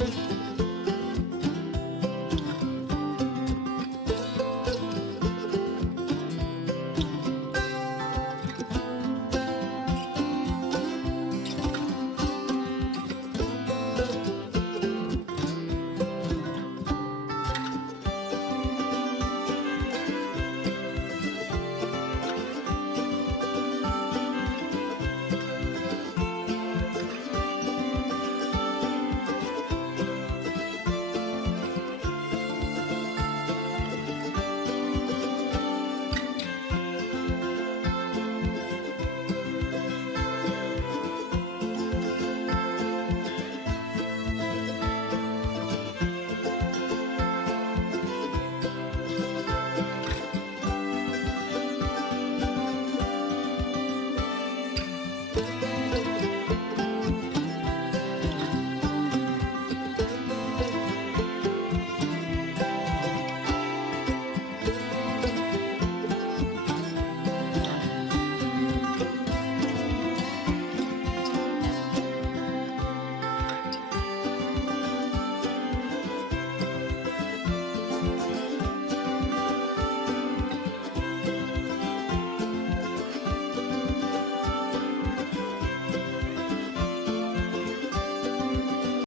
thank you